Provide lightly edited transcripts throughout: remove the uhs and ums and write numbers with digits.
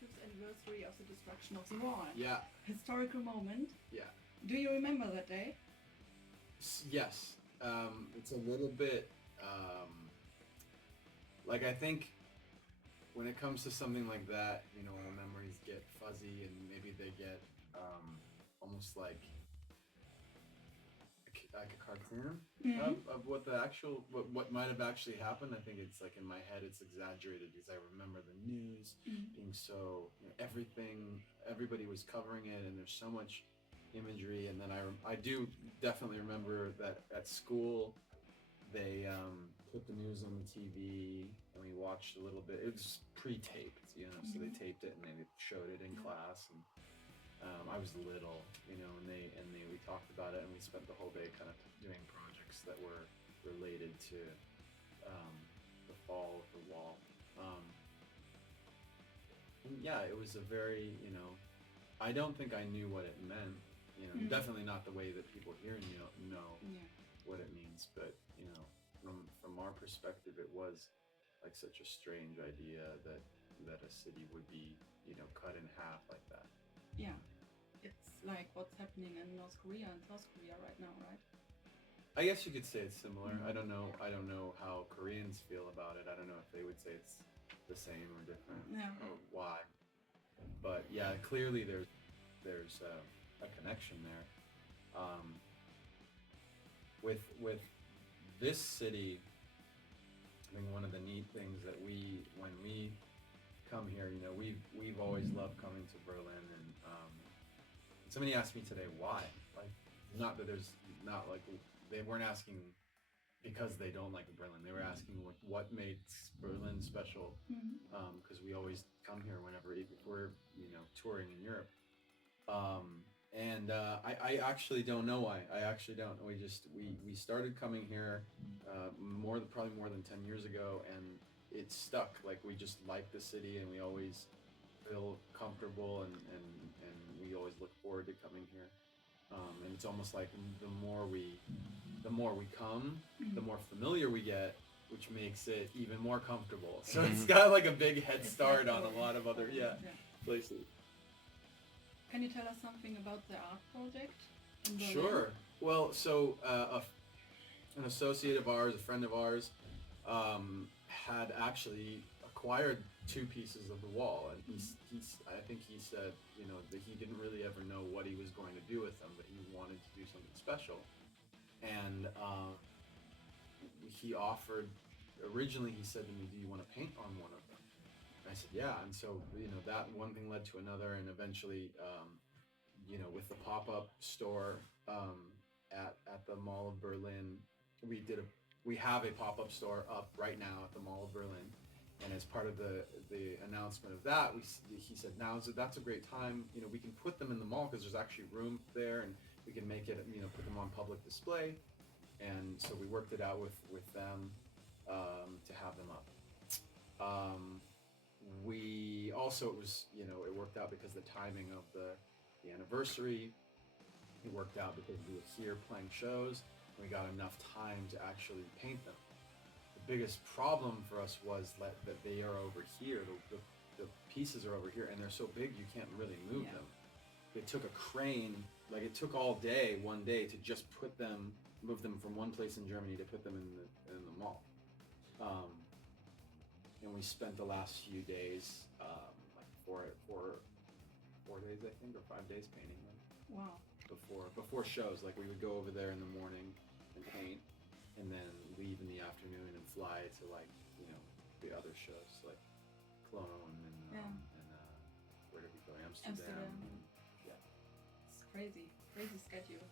75th anniversary of the destruction of the wall. Yeah. Historical moment. Yeah. Do you remember that day? Yes. It's a little bit like I think when it comes to something like that, you know, our memories get fuzzy and maybe they get almost like a cartoon of what the actual what might have actually happened. I think it's like in my head it's exaggerated because I remember the news being so, you know, everybody was covering it and there's so much imagery. And then I do definitely remember that at school they put the news on the TV and we watched a little bit. It was pre-taped, you know, so they taped it and they showed it in class. And I was little, you know, and we talked about it and we spent the whole day kind of doing projects that were related to the fall of the wall. And yeah, it was a very, you know, I don't think I knew what it meant, you know, definitely not the way that people here know what it means, but you know, from our perspective, it was like such a strange idea that a city would be, you know, cut in half like that. Yeah, it's like what's happening in North Korea and South Korea right now, right? I guess you could say it's similar. I don't know how Koreans feel about it. I don't know if they would say it's the same or different or why. But yeah, clearly there's a connection there. With this city, I think one of the neat things that when we come here, you know, we've always loved coming to Berlin, and somebody asked me today why. Like, not that there's not like they weren't asking because they don't like Berlin. They were asking what made Berlin special, because we always come here whenever we're, you know, touring in Europe. And I actually don't know why. I actually don't. We started coming here probably more than 10 years ago, and it stuck. Like, we just like the city and we always feel comfortable and we always look forward to coming here. And it's almost like the more we come, the more familiar we get, which makes it even more comfortable. So it's got like a big head start on a lot of other places. Can you tell us something about the art project in Berlin? Sure. Well, so an associate of ours, a friend of ours, had actually acquired 2 pieces of the wall, and I think he said, you know, that he didn't really ever know what he was going to do with them, but he wanted to do something special. And he offered, originally he said to me, do you want to paint on one of them? And I said, yeah. And so, you know, that one thing led to another, and eventually, you know, with the pop-up store at the Mall of Berlin, we have a pop-up store up right now at the Mall of Berlin. And as part of the announcement of that, he said, that's a great time. You know, we can put them in the mall because there's actually room there, and we can make it, you know, put them on public display. And so we worked it out with them to have them up. We also, it was, you know, it worked out because the timing of the anniversary. It worked out because we were here playing shows. We got enough time to actually paint them. The biggest problem for us was that they are over here. The pieces are over here, and they're so big you can't really move them. It took a crane, like it took all day, one day, to just move them from one place in Germany to put them in the mall. And we spent the last few days, like four days, I think, or 5 days painting them. Wow. Before shows, like we would go over there in the morning and paint, and then leave in the afternoon and fly to, like, you know, the other shows like Cologne and where did we go? Amsterdam. Yeah. It's crazy schedule.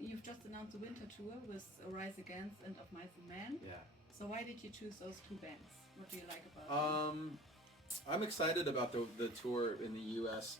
You've just announced a winter tour with Rise Against and Of Mice and Men. Yeah. So why did you choose those 2 bands? What do you like about them? I'm excited about the tour in the U.S.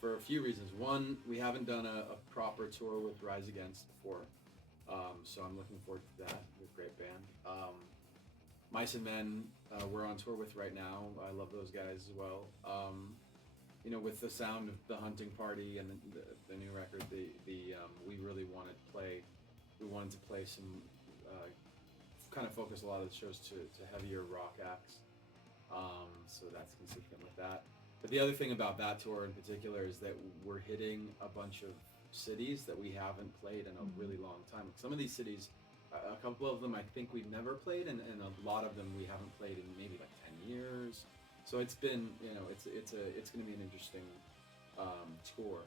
for a few reasons. One, we haven't done a proper tour with Rise Against before, so I'm looking forward to that. They're a great band. Mice and Men, we're on tour with right now. I love those guys as well. You know, with the sound of the Hunting Party and the new record, we really wanted to play. We wanted to play some, kind of focus a lot of the shows to heavier rock acts. So that's consistent with that. But the other thing about that tour in particular is that we're hitting a bunch of cities that we haven't played in a really long time. Some of these cities, a couple of them I think we've never played, and a lot of them we haven't played in maybe like 10 years. So it's been, it's going to be an interesting tour.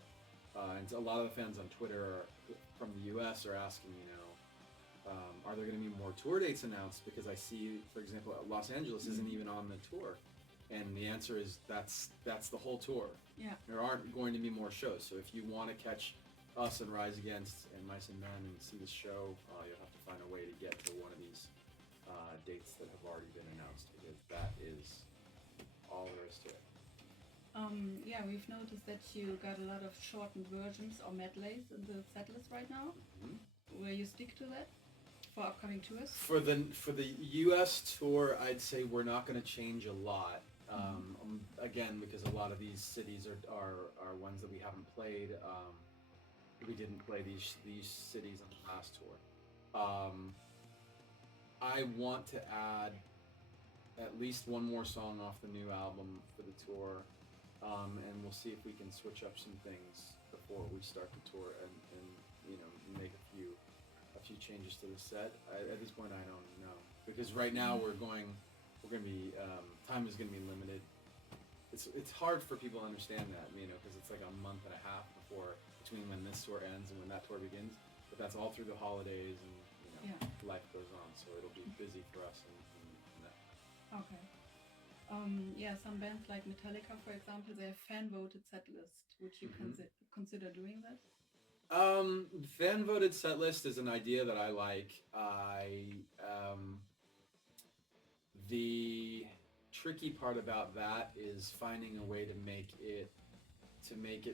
And a lot of the fans on Twitter from the U.S. are asking, are there going to be more tour dates announced? Because I see, for example, Los Angeles isn't even on the tour. And the answer is that's the whole tour. Yeah. There aren't going to be more shows. So if you want to catch us and Rise Against and Mice and Men and see the show, you'll have to find a way to get to one of these dates that have already been announced, because that is all there is to it. Yeah, we've noticed that you got a lot of shortened versions or medleys in the set list right now. Will you stick to that for upcoming tours? For the U.S. tour, I'd say we're not going to change a lot. Again, because a lot of these cities are ones that we haven't played. We didn't play these cities on the last tour. I want to add at least one more song off the new album for the tour, and we'll see if we can switch up some things before we start the tour and make a few changes to the set. At this point, I don't know, because right now we're going to be time is going to be limited. It's hard for people to understand that, because it's like a month and a half between when this tour ends and when that tour begins. But that's all through the holidays, and life goes on, so it'll be busy for us in that. Okay. Some bands like Metallica, for example, they have fan-voted set list. Would you consider doing that? Fan-voted set list is an idea that I like. The tricky part about that is finding a way to make it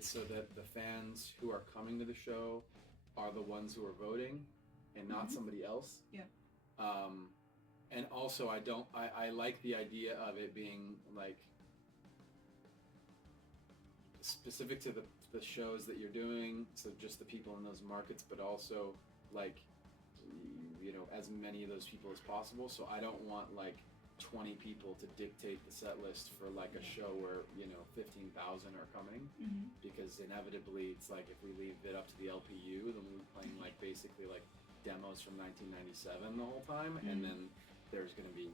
so that the fans who are coming to the show are the ones who are voting and not somebody else. Yeah. And also I like the idea of it being like specific to the shows that you're doing, so just the people in those markets, but also like as many of those people as possible. So I don't want like 20 people to dictate the set list for like a show where 15,000 are coming, because inevitably it's like if we leave it up to the LPU, then we're playing like basically like demos from 1997 the whole time, and then there's going to be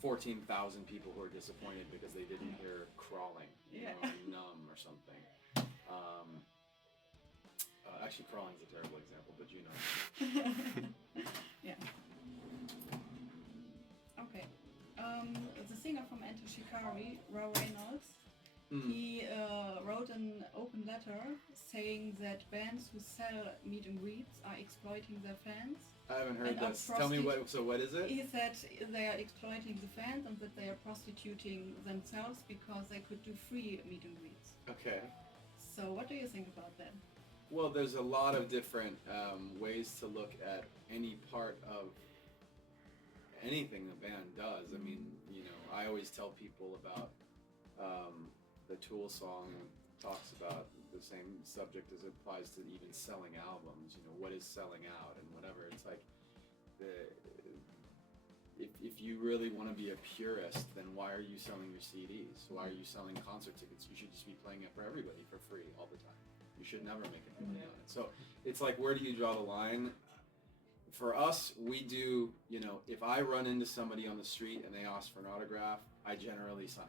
14,000 people who are disappointed because they didn't hear Crawling, Numb or something. Actually, Crawling's a terrible example, but Yeah. Okay. The singer from Enter Shikari, Ra Reynolds, he wrote an open letter saying that bands who sell meet and greets are exploiting their fans. I haven't heard this. Tell me what is it? He said they are exploiting the fans and that they are prostituting themselves because they could do free meet and greets. Okay. So what do you think about that? Well, there's a lot of different ways to look at any part of anything the band does. I mean, I always tell people about the Tool song talks about the same subject as it applies to even selling albums. What is selling out and whatever. It's like if you really want to be a purist, then why are you selling your CDs? Why are you selling concert tickets? You should just be playing it for everybody for free all the time. You should never make any money on it. So it's like, where do you draw the line? For us, we do, if I run into somebody on the street and they ask for an autograph, I generally sign.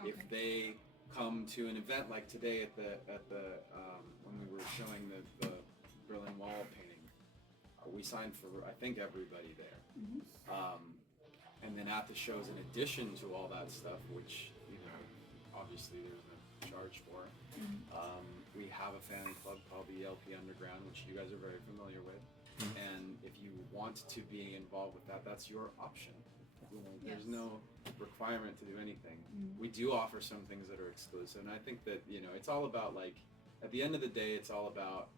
Okay. If they come to an event like today at the when we were showing the Berlin Wall painting, we signed for, I think, everybody there. And then at the shows, in addition to all that stuff, which, obviously there's no charge for, we have a fan club called the LP Underground, which you guys are very familiar with. And if you want to be involved with that, that's your option. There's no requirement to do anything. We do offer some things that are exclusive, and I think that it's all about, like, at the end of the day, it's all about,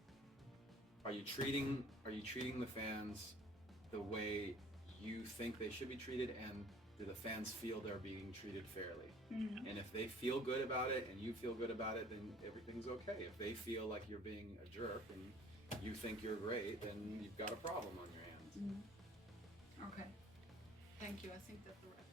are you treating the fans the way you think they should be treated, and do the fans feel they're being treated fairly? And if they feel good about it and you feel good about it, then everything's okay. If they feel like you're being a jerk and you think you're great, then you've got a problem on your hands. Okay. Thank you. I think that's the right.